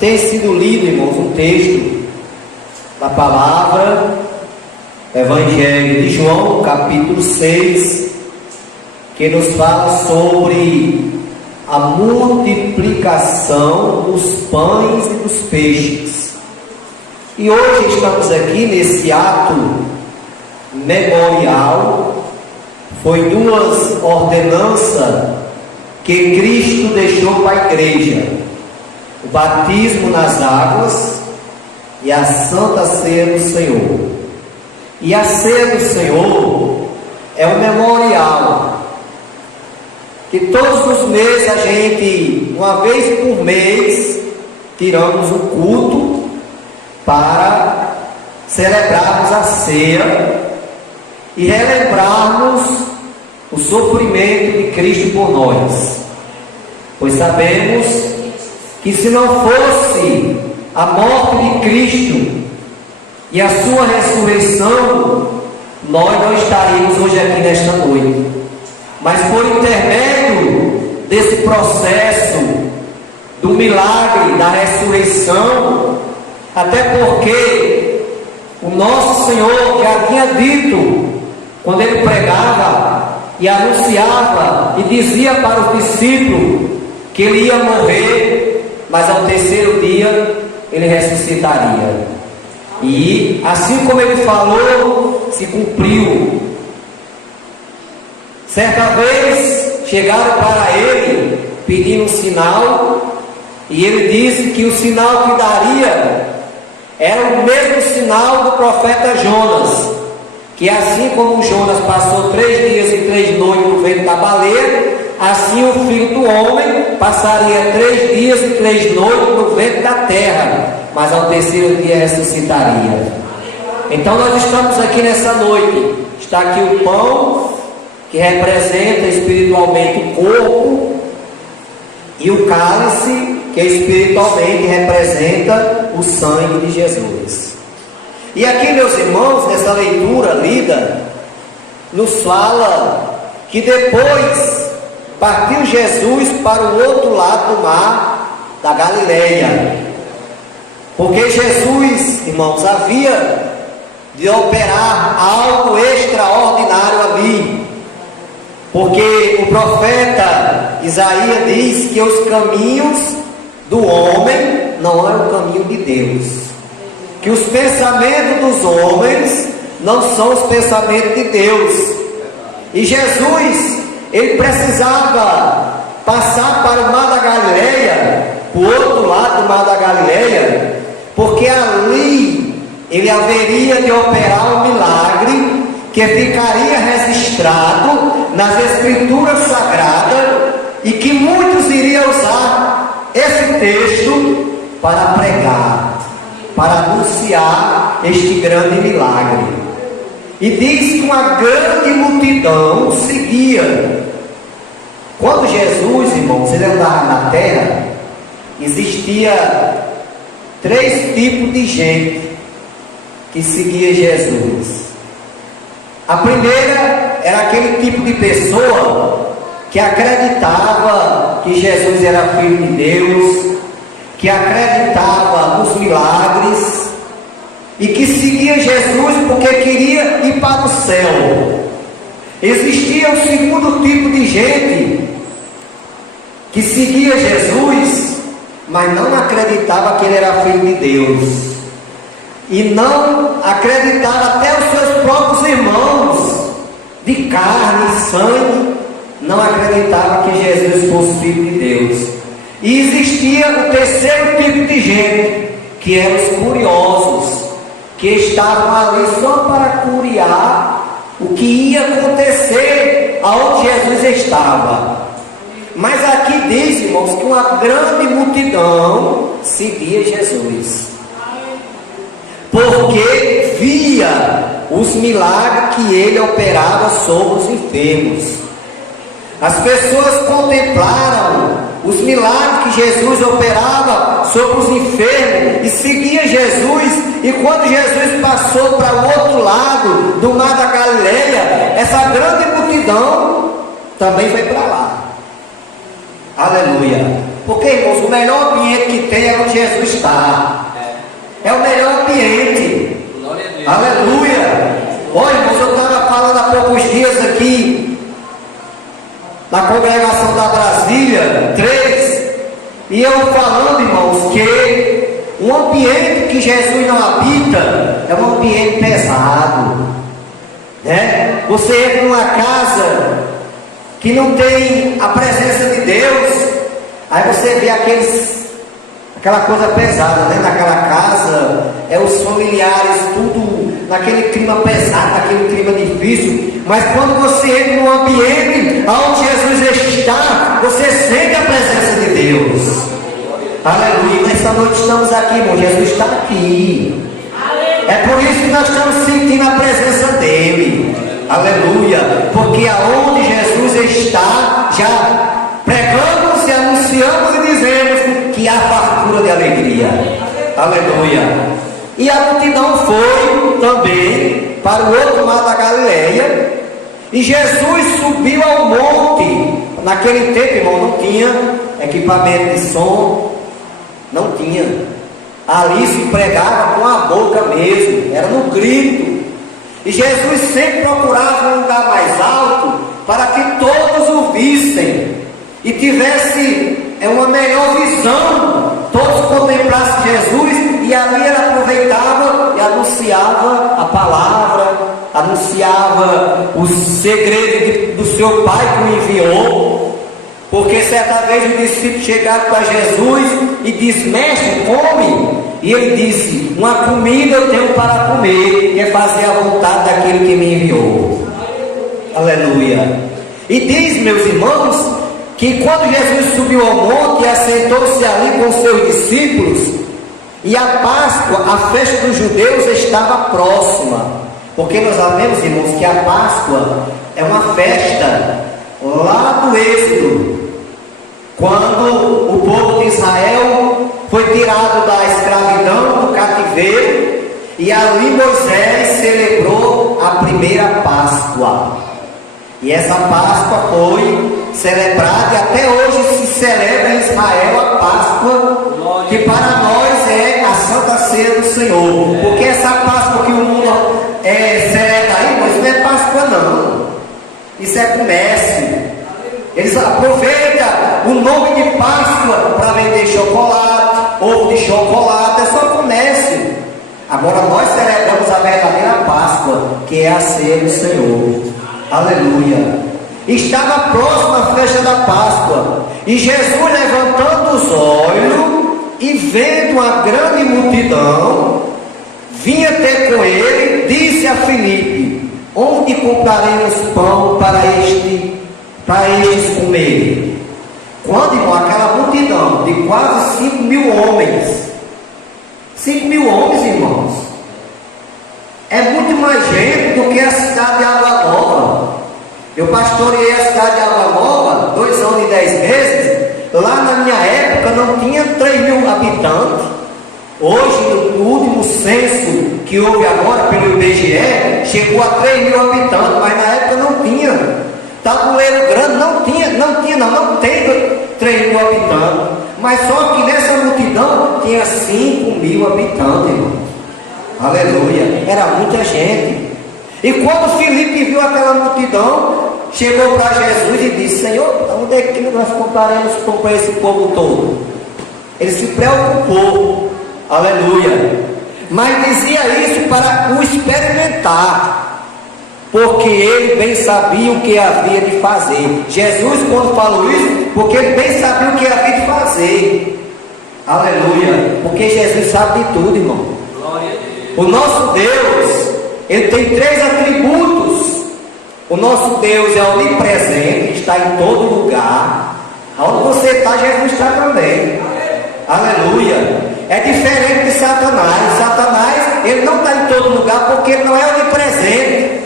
tem sido lido, irmãos, um texto da palavra, Evangelho de João, capítulo 6, que nos fala sobre a multiplicação dos pães e dos peixes. E hoje estamos aqui nesse ato memorial. Foi duas ordenanças que Cristo deixou para a igreja: o batismo nas águas e a Santa Ceia do Senhor. E a Ceia do Senhor é um memorial que todos os meses a gente, uma vez por mês, tiramos um culto para celebrarmos a ceia e relembrarmos o sofrimento de Cristo por nós, pois sabemos que se não fosse a morte de Cristo e a sua ressurreição, nós não estaríamos hoje aqui nesta noite. Mas por intermédio desse processo do milagre da ressurreição, até porque o nosso Senhor já tinha dito, quando ele pregava e anunciava e dizia para os discípulos que ele ia morrer, mas ao terceiro dia ele ressuscitaria. E assim como ele falou, se cumpriu. Certa vez chegaram para ele pedindo um sinal, e ele disse que o sinal que daria era o mesmo sinal do profeta Jonas, que assim como Jonas passou 3 dias e 3 noites no ventre da baleia, assim o Filho do Homem passaria 3 dias e 3 noites no ventre da terra, mas ao terceiro dia ressuscitaria. Então nós estamos aqui nessa noite. Está aqui o pão, que representa espiritualmente o corpo, e o cálice, que espiritualmente representa o sangue de Jesus. E aqui, meus irmãos, nessa leitura lida, nos fala que depois partiu Jesus para o outro lado do mar da Galileia, porque Jesus, irmãos, havia de operar algo extraordinário ali, porque o profeta Isaías diz que os caminhos do homem não é o caminho de Deus, que os pensamentos dos homens não são os pensamentos de Deus. E Jesus, ele precisava passar para o mar da Galileia, para o outro lado do mar da Galileia, porque ali ele haveria de operar um milagre que ficaria registrado nas Escrituras Sagradas, e que muitos iriam usar esse texto para pregar, para anunciar este grande milagre. E diz que uma grande multidão o seguia. Quando Jesus, irmãos, ele andava na terra, existia 3 tipos de gente que seguia Jesus. A primeira era aquele tipo de pessoa que acreditava que Jesus era Filho de Deus, que acreditava nos milagres e que seguia Jesus porque queria ir para o céu. Existia o segundo tipo de gente que seguia Jesus, mas não acreditava que ele era Filho de Deus, e não acreditava, até os seus próprios irmãos de carne e sangue não acreditava que Jesus fosse Filho de Deus. E existia o terceiro tipo de gente, que eram os curiosos, que estavam ali só para curiar o que ia acontecer aonde Jesus estava. Mas aqui diz, irmãos, que uma grande multidão seguia Jesus, porque via os milagres que ele operava sobre os enfermos. As pessoas contemplaram os milagres que Jesus operava sobre os enfermos e seguia Jesus. E quando Jesus passou para o outro lado do mar da Galileia, essa grande multidão também foi para lá. Aleluia! Porque, irmãos, o melhor ambiente que tem é onde Jesus está. É o melhor ambiente. Aleluia. Olha, irmãos, eu estava falando há poucos dias aqui na congregação da Brasília 3, e eu falando, irmãos, que um ambiente que Jesus não habita é um ambiente pesado, né? Você entra numa casa que não tem a presença de Deus, aí você vê aquela coisa pesada, né? Naquela casa, os familiares, tudo naquele clima pesado, naquele clima difícil. Mas quando você entra num ambiente onde Jesus está, você sente a presença de Deus. Aleluia. Nesta noite estamos aqui, irmão. Jesus está aqui. É por isso que nós estamos sentindo a presença dele. Aleluia. Porque aonde Jesus está, já pregamos e anunciamos e dizemos que há fartura de alegria. Aleluia. E a multidão foi também para o outro lado da Galileia. E Jesus subiu ao monte. Naquele tempo, irmão, não tinha equipamento de som. Não tinha. Ali se pregava com a boca mesmo. Era no grito. E Jesus sempre procurava um lugar mais alto para que todos o vissem e tivesse uma melhor visão. Todos contemplassem Jesus. E ali ele aproveitava e anunciava a palavra, anunciava os segredos do seu Pai que o enviou. Porque certa vez os discípulos chegaram para Jesus e disse: mestre, come. E ele disse: uma comida eu tenho para comer, que é fazer a vontade daquele que me enviou. Aleluia. E diz, meus irmãos, que quando Jesus subiu ao monte e assentou-se ali com seus discípulos, e a Páscoa, a festa dos judeus, estava próxima. Porque nós sabemos, irmãos, que a Páscoa é uma festa lá do Êxodo, quando o povo de Israel foi tirado da escravidão, do cativeiro, e ali Moisés celebrou a primeira Páscoa. E essa Páscoa foi celebrada, e até hoje se celebra em Israel a Páscoa, que para nós é a Santa Ceia do Senhor. Porque essa Páscoa que o mundo celebra aí, mas não é Páscoa não. Isso é comércio. Eles aproveitam o nome de Páscoa para vender chocolate, ovo de chocolate, é só comércio. Agora nós celebramos a verdadeira Páscoa, que é a ceia do Senhor. Aleluia. Estava próxima a festa da Páscoa, e Jesus, levantando os olhos e vendo uma grande multidão, vinha ter com ele, disse a Filipe: onde compraremos pão para estes comerem? Quando, irmão, aquela multidão de quase 5.000 homens, 5.000 homens, irmãos, é muito mais gente do que a cidade de Água Nova. Eu pastoreei a cidade de Água Nova 2 anos e 10 meses. Lá na minha época não tinha 3.000 habitantes. Hoje, no último censo que houve agora pelo IBGE, chegou a 3.000 habitantes, mas na época não tinha. Tabuleiro Grande não tem 3.000 habitantes. Mas só que nessa multidão tinha 5.000 habitantes, irmão. Aleluia. Era muita gente. E quando Filipe viu aquela multidão, chegou para Jesus e disse: Senhor, onde é que nós compraremos pão para esse povo todo? Ele se preocupou. Aleluia. Mas dizia isso para o experimentar, porque ele bem sabia o que havia de fazer. Jesus, quando falou isso, porque ele bem sabia o que havia de fazer. Aleluia. Porque Jesus sabe de tudo, irmão. Glória a Deus. O nosso Deus, ele tem 3 atributos. O nosso Deus é onipresente, está em todo lugar. Onde você está, Jesus está também. Aleluia. É diferente de Satanás. Satanás, ele não está em todo lugar porque ele não é onipresente.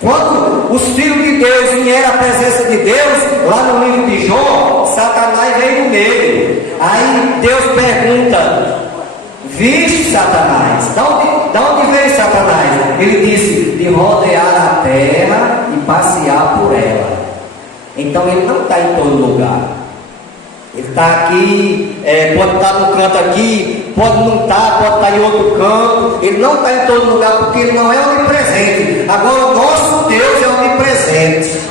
Quando os filhos de Deus vieram à presença de Deus, lá no livro de Jó, Satanás veio no meio. Aí Deus pergunta: viste Satanás? Da onde veio Satanás? Ele disse: de rodear a terra e passear por ela. Então ele não está em todo lugar. Ele está aqui, pode estar no canto aqui, pode não estar, pode estar em outro canto. Ele não está em todo lugar porque Ele não é onipresente. Agora o nosso Deus é onipresente.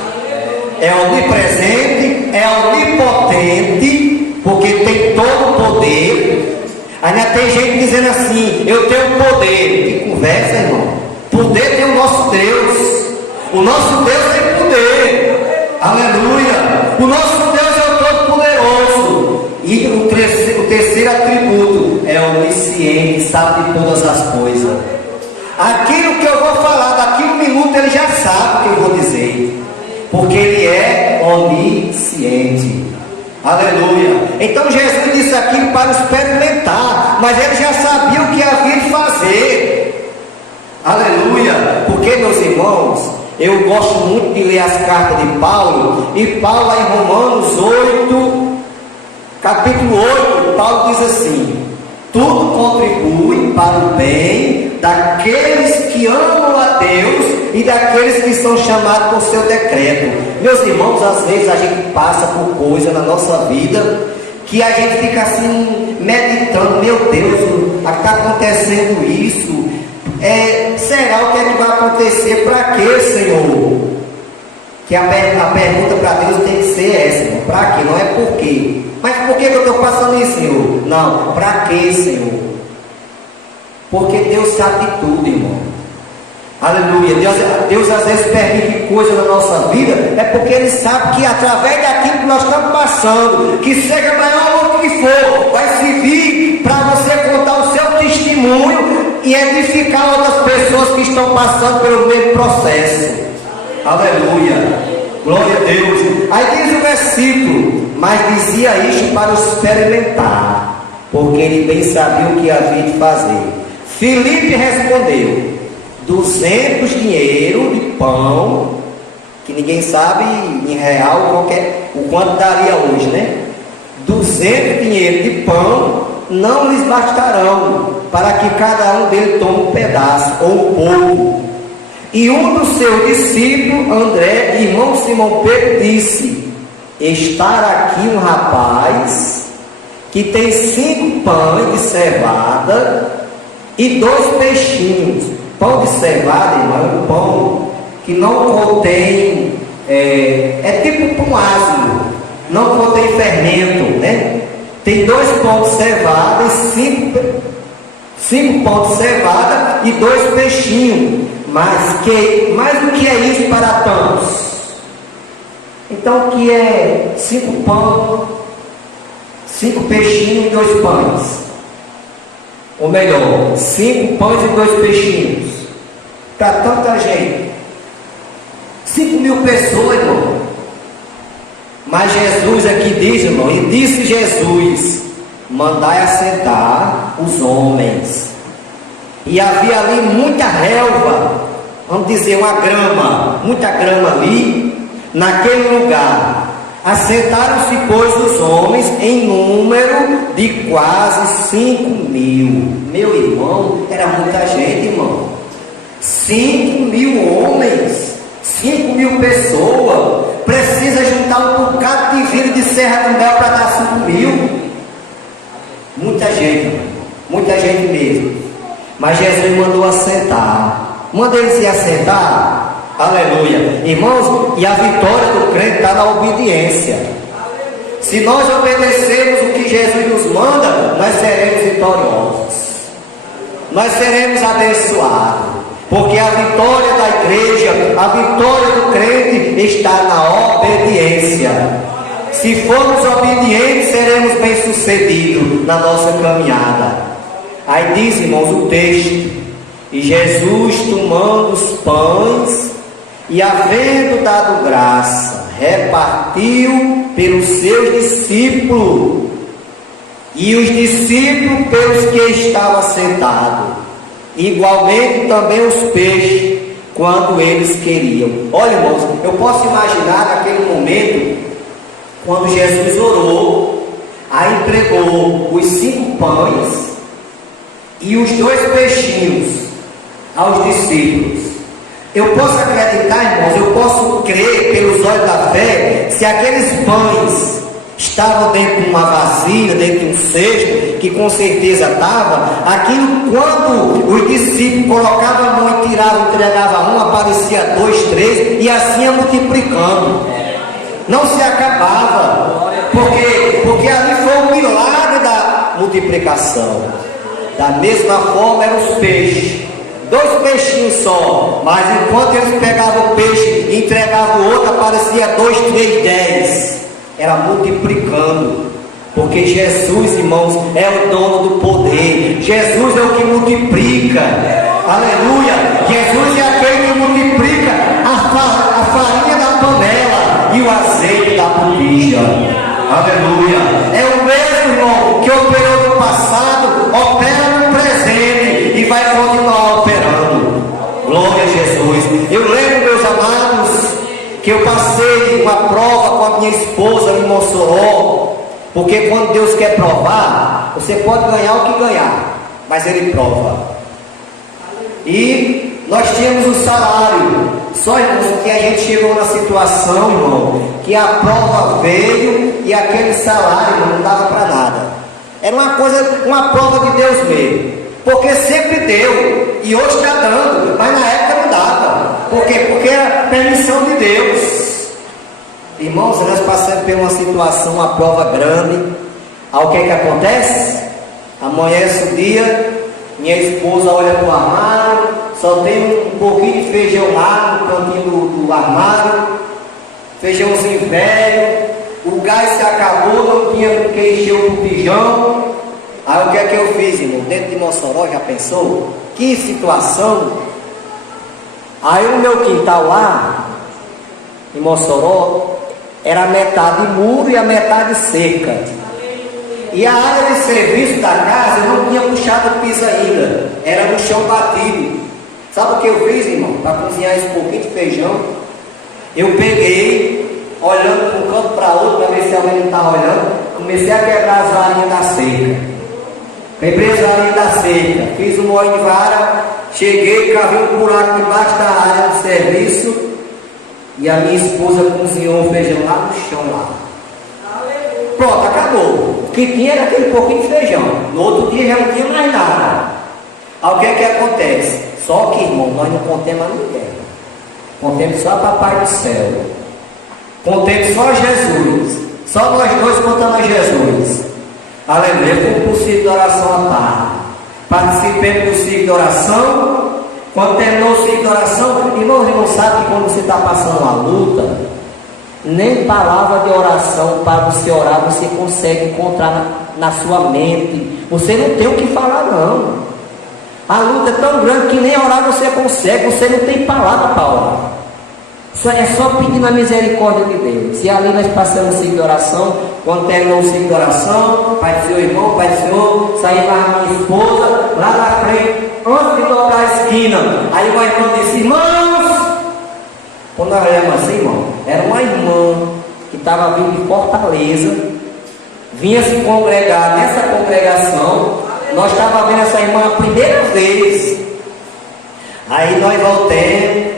É onipresente, é onipotente, porque tem todo o poder. Ainda tem gente dizendo assim: eu tenho poder. Que conversa, irmão. Poder tem o nosso Deus. O nosso Deus tem poder. Aleluia. O nosso Deus é o Todo-Poderoso. E o terceiro atributo é onisciente, sabe de todas as coisas. Aquilo que eu vou falar daqui a um minuto, ele já sabe o que eu vou dizer. Porque ele é onisciente. Aleluia. Então Jesus disse aquilo para experimentar, mas ele já sabia o que havia de fazer. Aleluia. Porque, meus irmãos, eu gosto muito de ler as cartas de Paulo. E Paulo, lá em Romanos 8, capítulo 8, Paulo diz assim: tudo contribui para o bem daqueles que amam a Deus e daqueles que são chamados por seu decreto. Meus irmãos, às vezes a gente passa por coisa na nossa vida que a gente fica assim meditando: meu Deus, está acontecendo isso, será o que é que vai acontecer? Para quê, Senhor? Que a pergunta para Deus tem que ser essa: para quê? Não é por quê. Mas por que eu estou passando isso, Senhor? Não, para quê, Senhor? Porque Deus sabe de tudo, irmão. Aleluia. Deus às vezes permite coisas na nossa vida, é porque Ele sabe que através daquilo que nós estamos passando, que seja maior ou que for, vai servir para você contar o seu testemunho e edificar outras pessoas que estão passando pelo mesmo processo. Aleluia. Glória a Deus. Aí diz o versículo: mas dizia isto para experimentar, porque ele bem sabia o que havia de fazer. Filipe respondeu: 200 dinheiro de pão, que ninguém sabe em real o quanto daria hoje, né? 200 dinheiro de pão não lhes bastarão, para que cada um dele tome um pedaço ou um pouco. E um dos seus discípulos, André, irmão de Simão Pedro, disse: está aqui um rapaz que tem 5 pães de cevada e 2 peixinhos. Pão de cevada, irmão, é um pão que não contém, é tipo pão ácido, não contém fermento, né? Tem 2 pães de cevada e 5 pães de cevada e 2 peixinhos. Mas o que é isso para tantos? Então, o que é 5 pães, 5 peixinhos e 2 pães? Ou melhor, 5 pães e 2 peixinhos para tanta gente. 5.000 pessoas, irmão. Mas Jesus aqui diz, irmão, e disse Jesus: mandai assentar os homens. E havia ali muita relva, vamos dizer uma grama, muita grama ali, naquele lugar. Assentaram-se, pois, os homens em número de quase 5.000. Meu irmão, era muita gente, irmão. 5.000 homens, 5.000 pessoas. Precisa juntar um bocado de vidro de Serra do Mel para dar 5.000. Muita gente, irmão. Muita gente mesmo. Mas Jesus mandou assentar. Manda eles se assentar. Aleluia. Irmãos, e a vitória do crente está na obediência. Se nós obedecermos o que Jesus nos manda, nós seremos vitoriosos. Nós seremos abençoados. Porque a vitória da igreja, a vitória do crente está na obediência. Se formos obedientes, seremos bem-sucedidos na nossa caminhada. Aí diz, irmãos, o texto: e Jesus, tomando os pães e havendo dado graça, repartiu pelos seus discípulos, e os discípulos pelos que estavam sentados, igualmente também os peixes, quando eles queriam. Olha, irmãos, eu posso imaginar naquele momento, quando Jesus orou, aí entregou os 5 pães e os 2 peixinhos aos discípulos. Eu posso acreditar, irmãos, eu posso crer pelos olhos da fé, se aqueles pães estava dentro de uma vasilha, dentro de um cesto, que com certeza estava, aquilo quando os discípulos colocavam a mão e tiravam, entregava um, aparecia 2, 3, e assim ia multiplicando. Não se acabava, porque ali foi o milagre da multiplicação. Da mesma forma eram os peixes, 2 peixinhos só, mas enquanto eles pegavam o peixe e entregavam o outro, aparecia 2, 3, 10. Era multiplicando, porque Jesus, irmãos, é o dono do poder. Jesus é o que multiplica, aleluia. Jesus é aquele que multiplica a farinha da panela e o azeite da botija, aleluia. É o mesmo, irmão, que operou no passado, opera no presente e vai continuar operando. Glória a Jesus. Eu lembro, meus amados, que eu passei uma prova com a minha esposa em Mossoró, porque quando Deus quer provar, você pode ganhar o que ganhar, mas Ele prova. E nós tínhamos um salário, só, irmãos, que a gente chegou na situação, irmão, que a prova veio e aquele salário, irmão, não dava para nada. Era uma coisa, uma prova de Deus mesmo, porque sempre deu, e hoje está dando, mas na época não dava. Por quê? Porque era permissão de Deus. Irmãos, nós passamos por uma situação, uma prova grande. Aí o que é que acontece? Amanhece o dia, minha esposa olha para o armário, só tem um pouquinho de feijão lá no cantinho do armário, feijãozinho velho, o gás se acabou, não tinha porque encher o botijão. Aí o que é que eu fiz, irmão? Dentro de Mossoró, já pensou? Que situação! Aí o meu quintal lá, em Mossoró, era a metade muro e a metade seca. E a área de serviço da casa eu não tinha puxado o piso ainda, era no chão batido. Sabe o que eu fiz, irmão? Para cozinhar esse pouquinho de feijão, eu peguei, olhando para um canto para outro, para ver se alguém não estava olhando, comecei a quebrar as varinhas da cerca. Quebrei as varinhas da cerca, fiz um molho de vara, cheguei, cavei um buraco debaixo da área de serviço e a minha esposa cozinhou o feijão lá no chão lá. Pronto, acabou. O que tinha era aquele pouquinho de feijão. No outro dia já não tinha mais nada. Aí o que é que acontece? Só que, irmão, nós não contemos a ninguém. Contemos só a Papai do Céu. Contemos só a Jesus. Só nós dois contamos a Jesus. Aleluia. Fomos para o ciclo de oração à tarde. Participemos do ciclo de oração. Quando terminou o ciclo de oração, irmão sabe que quando você está passando uma luta, nem palavra de oração para você orar você consegue encontrar na sua mente. Você não tem o que falar, não. A luta é tão grande que nem orar você consegue. Você não tem palavra para orar. É só pedindo a misericórdia de Deus. E ali nós passamos o ciclo de oração. Quando terminou o ciclo de oração, Pai do Senhor, irmão, Pai do Senhor, saí lá a minha esposa, lá na frente, antes de tocar a esquina. Aí o irmão disse: irmãos, quando nós olhamos assim, irmão, era uma irmã que estava vindo de Fortaleza, vinha se congregar nessa congregação. Nós estávamos vendo essa irmã a primeira vez. Aí nós voltamos.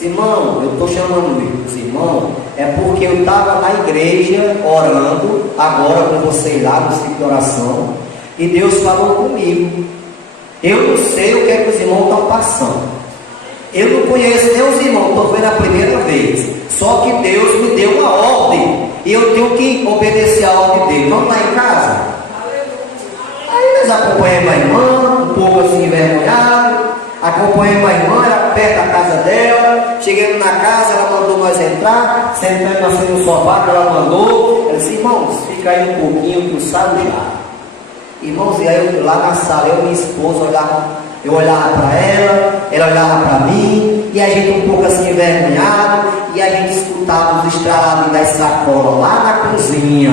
Irmão, eu estou chamando os irmãos, é porque eu estava na igreja orando, agora com vocês lá no ciclo de oração, e Deus falou comigo. Eu não sei o que é que os irmãos estão passando. Eu não conheço nem os irmãos, estou vendo a primeira vez. Só que Deus me deu uma ordem, e eu tenho que obedecer a ordem dele. Vamos lá em casa? Aí nós acompanhamos a irmã, um pouco assim envergonhado. Acompanhamos a irmã, era perto da casa dela. Chegando na casa, ela mandou nós entrar. Sentando assim no sofá que ela mandou. Ela disse: irmãos, fica aí um pouquinho que eu saio já. Irmãos, e aí eu, lá na sala, eu e minha esposa eu olhava para ela olhava para mim, e a gente um pouco assim envergonhado, e a gente escutava os estralados das sacolas lá na cozinha.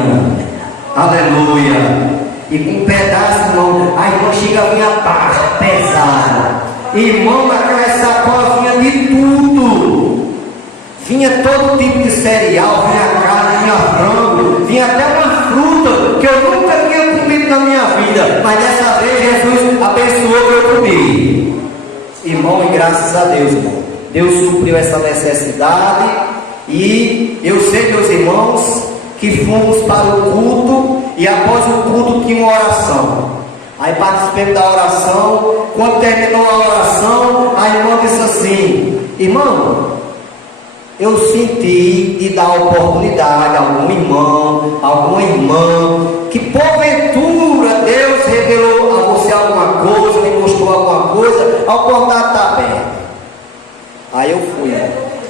Aleluia! E com um pedaço, irmão, a irmã chega a minha baixa, pesada. Irmão, naquela sacola vinha de tudo. Vinha todo tipo de cereal, vinha carne, vinha frango, vinha até uma fruta que eu nunca tinha comido na minha vida. Mas dessa vez Jesus abençoou que eu comi. Irmão, e graças a Deus, irmão, Deus supriu essa necessidade. E eu sei, meus irmãos, que fomos para o culto e após o culto tinha uma oração. Aí participamos da oração. Quando terminou a oração, a irmã disse assim: irmão, eu senti de dar oportunidade a algum irmão, alguma irmã, que porventura Deus revelou a você alguma coisa, me mostrou alguma coisa, a oportunidade está aberta. Aí eu fui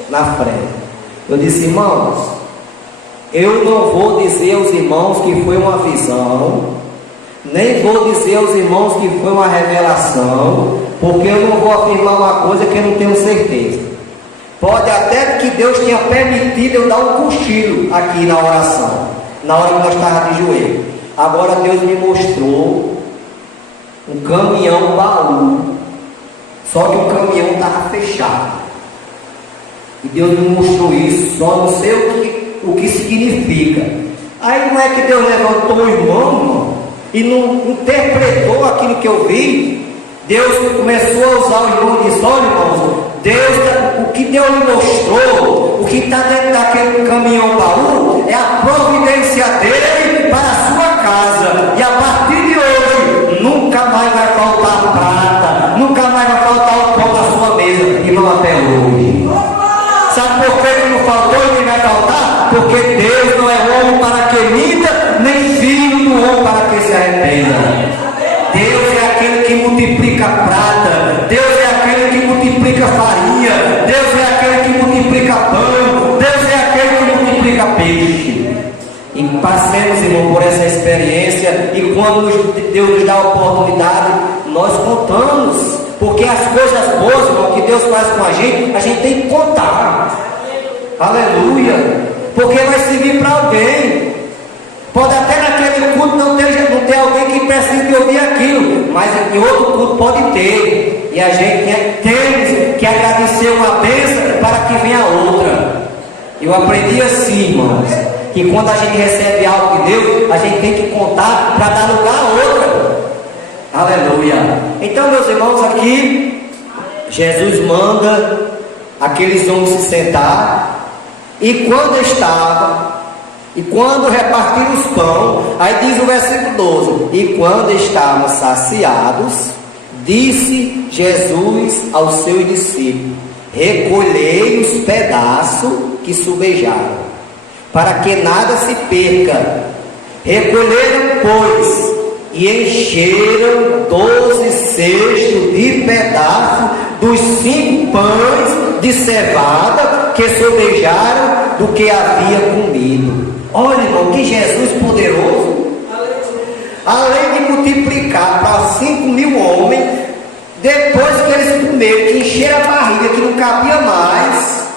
na frente. Eu disse: irmãos, eu não vou dizer aos irmãos que foi uma visão, nem vou dizer aos irmãos que foi uma revelação, porque eu não vou afirmar uma coisa que eu não tenho certeza. Pode até que Deus tenha permitido eu dar um cochilo aqui na oração, na hora que nós estávamos de joelho. Agora Deus me mostrou um caminhão baú, só que o caminhão estava fechado. E Deus me mostrou isso, só não sei o que significa. Aí não é que Deus levantou o irmão e não interpretou aquilo que eu vi. Deus começou a usar o irmão e disse: olha, irmãos, o que Deus me mostrou, o que está dentro daquele caminhão baú, é a providência dele para a sua casa. E a partir de hoje, nunca mais vai faltar prata, nunca mais vai faltar o pão na sua mesa, irmão, até hoje. Sabe por que não faltou e nem vai faltar? Porque Deus não é homem para que minta, nem filho do homem para que se arrependa. Deus é aquele que multiplica prata, Deus é aquele que multiplica farinha, Deus é aquele que multiplica pão, Deus é aquele que multiplica peixe. E passemos, irmão, por essa experiência, e quando Deus nos dá a oportunidade, nós contamos, porque as coisas boas, irmão, que Deus faz com a gente tem que contar. Aleluia! Porque vai servir para alguém. Pode até naquele culto não ter alguém que precise de ouvir aquilo, mas em outro culto pode ter. E a gente temos que agradecer uma bênção para que venha outra. Eu aprendi assim, irmãos, que quando a gente recebe algo de Deus, a gente tem que contar para dar lugar a outra. Aleluia! Então, meus irmãos, aqui Jesus manda aqueles homens se sentar. E quando repartiram os pão, aí diz o versículo 12: e quando estavam saciados, disse Jesus aos seus discípulos: recolhei os pedaços que sobejaram, para que nada se perca. Recolheram, pois, e encheram 12 cestos de pedaços dos 5 pães de cevada que sobejaram do que havia comido. Olha, irmão, que Jesus poderoso. Além de multiplicar para 5.000 homens, depois que eles comeram, que encheram a barriga, que não cabia mais,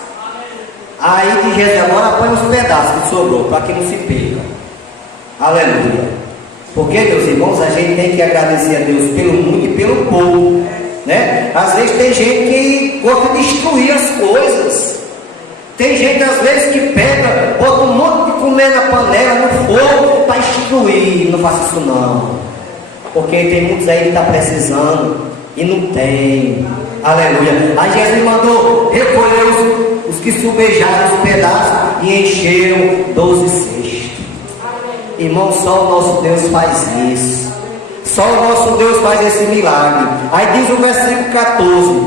aí diz Jesus: agora põe os pedaços que sobrou, para que não se perca. Aleluia! Porque, meus irmãos, a gente tem que agradecer a Deus pelo muito e pelo pouco, né? Às vezes tem gente que gosta de destruir as coisas. Tem gente, às vezes, que pega, bota um monte de comer na panela, no fogo, para destruir. Não faça isso não. Porque tem muitos aí que estão precisando e não tem. Aleluia! Aí Jesus mandou recolher os que sobejaram os pedaços e encheram 12 cestos. Irmão, só o nosso Deus faz isso. Só o nosso Deus faz esse milagre. Aí diz o versículo 14: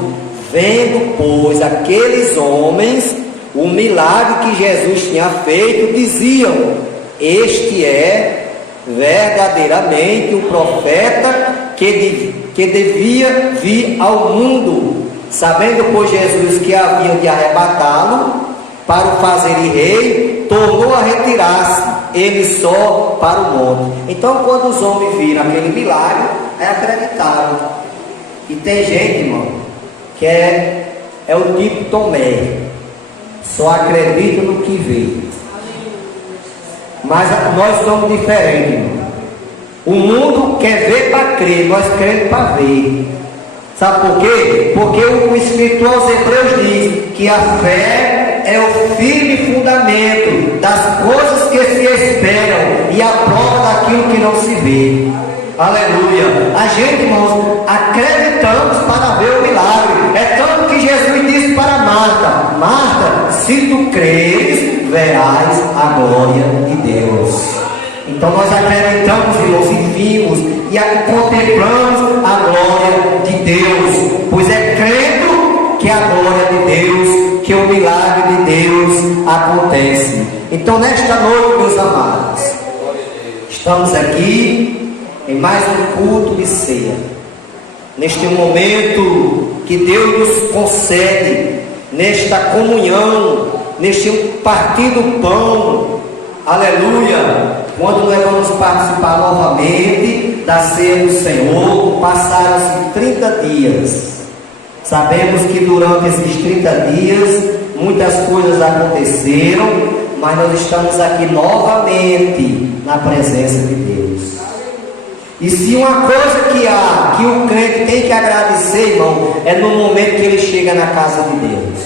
vendo, pois, aqueles homens o milagre que Jesus tinha feito, diziam: este é verdadeiramente o profeta que devia vir ao mundo. Sabendo, pois, Jesus que havia de arrebatá-lo para o fazerem rei, tornou a retirar-se, ele só para o monte. Então, quando os homens viram aquele milagre, acreditaram. E tem gente, irmão, que é o tipo Tomé, só acredita no que vê. Mas nós somos diferentes, irmão. O mundo quer ver para crer, nós queremos para ver. Sabe por quê? Porque o escritor aos Hebreus diz que a fé é o firme fundamento das coisas que se esperam e a prova daquilo que não se vê. Aleluia. A gente, irmãos, acreditamos para ver o milagre. É tanto que Jesus disse para Marta: Marta, se tu creres, verás a glória de Deus. Então nós acreditamos, irmãos, e vimos e contemplamos a glória de Deus, pois é crendo que a glória de Deus, que o milagre de Deus acontece. Então nesta noite, meus amados, estamos aqui em mais um culto de ceia, neste momento que Deus nos concede, nesta comunhão, neste partir do pão, aleluia, quando nós vamos participar novamente da ceia do Senhor. Passaram-se 30 dias, sabemos que durante esses 30 dias, muitas coisas aconteceram, mas nós estamos aqui novamente na presença de Deus. E se uma coisa que o crente tem que agradecer, irmão, é no momento que ele chega na casa de Deus.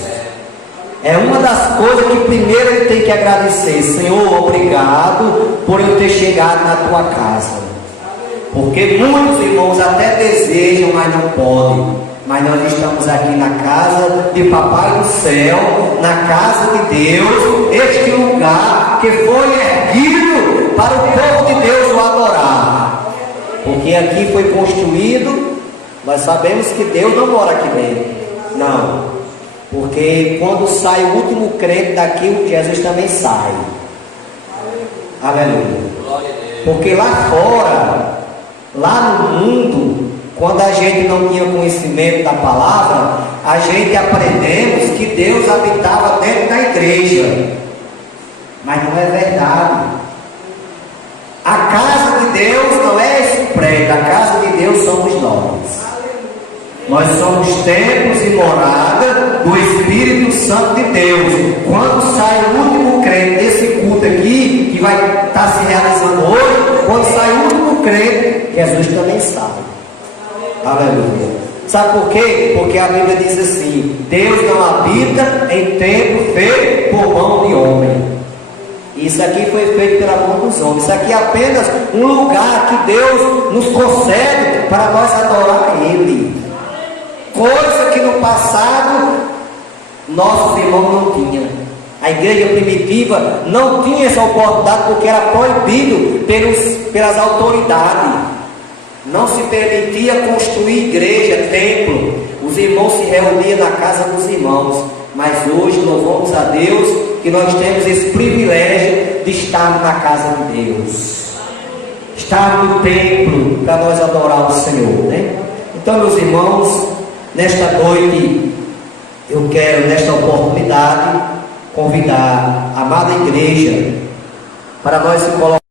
É uma das coisas que primeiro ele tem que agradecer: Senhor, obrigado por eu ter chegado na tua casa. Porque muitos irmãos até desejam, mas não podem. Mas nós estamos aqui na casa de Papai do Céu, na casa de Deus, este lugar que foi erguido para o povo de Deus o adorar. Porque aqui foi construído, nós sabemos que Deus não mora aqui dentro. Não. Porque quando sai o último crente daqui, Jesus também sai. Aleluia. Porque lá fora, lá no mundo, quando a gente não tinha conhecimento da palavra, a gente aprendemos que Deus habitava dentro da igreja. Mas não é verdade. A casa de Deus não é esse prédio, a casa de Deus somos nós. Nós somos templos e morada do Espírito Santo de Deus. Quando sai o último crente desse culto aqui, que vai estar se realizando hoje, quando sai o último crente, Jesus também sai. Aleluia. Sabe por quê? Porque a Bíblia diz assim: Deus não habita em templo feito por mão de homem. Isso aqui foi feito pela mão dos homens. Isso aqui é apenas um lugar que Deus nos concede para nós adorar Ele. Coisa que no passado nossos irmãos não tinham. A igreja primitiva não tinha essa oportunidade porque era proibido pelas autoridades. Não se permitia construir igreja, templo. Os irmãos se reuniam na casa dos irmãos. Mas hoje louvamos a Deus que nós temos esse privilégio de estar na casa de Deus, estar no templo para nós adorar o Senhor, né? Então, meus irmãos, nesta noite, eu quero, nesta oportunidade, convidar a amada igreja para nós se colocar.